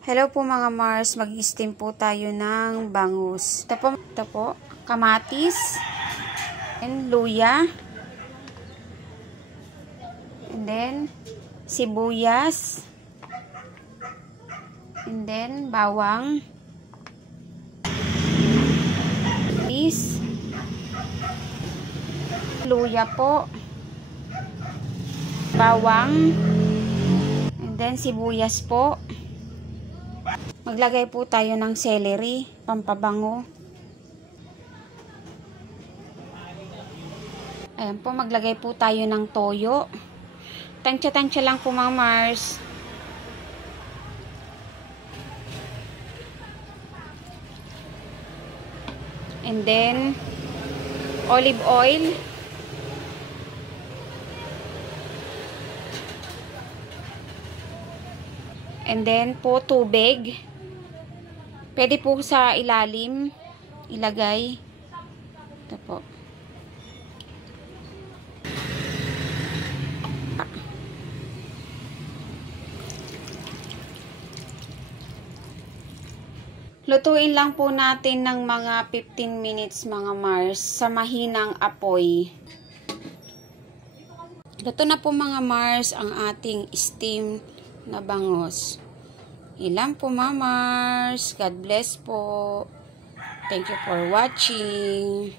Hello po mga Mars, mag-steam po tayo ng bangus. Ito po, kamatis, and luya, and then sibuyas, and then bawang, luya po, bawang, and then sibuyas po. Maglagay po tayo ng celery, pampabango. Ayan po, maglagay po tayo ng toyo. Tansya-tansya lang po mga Mars. And then, olive oil. And then po, tubig. Pwede po sa ilalim ilagay. Ito po. Lutuin lang po natin ng mga 15 minutes mga Mars sa mahinang apoy. Luto na po mga Mars ang ating steam na bangus. Ilan po mga Mars. God bless po. Thank you for watching.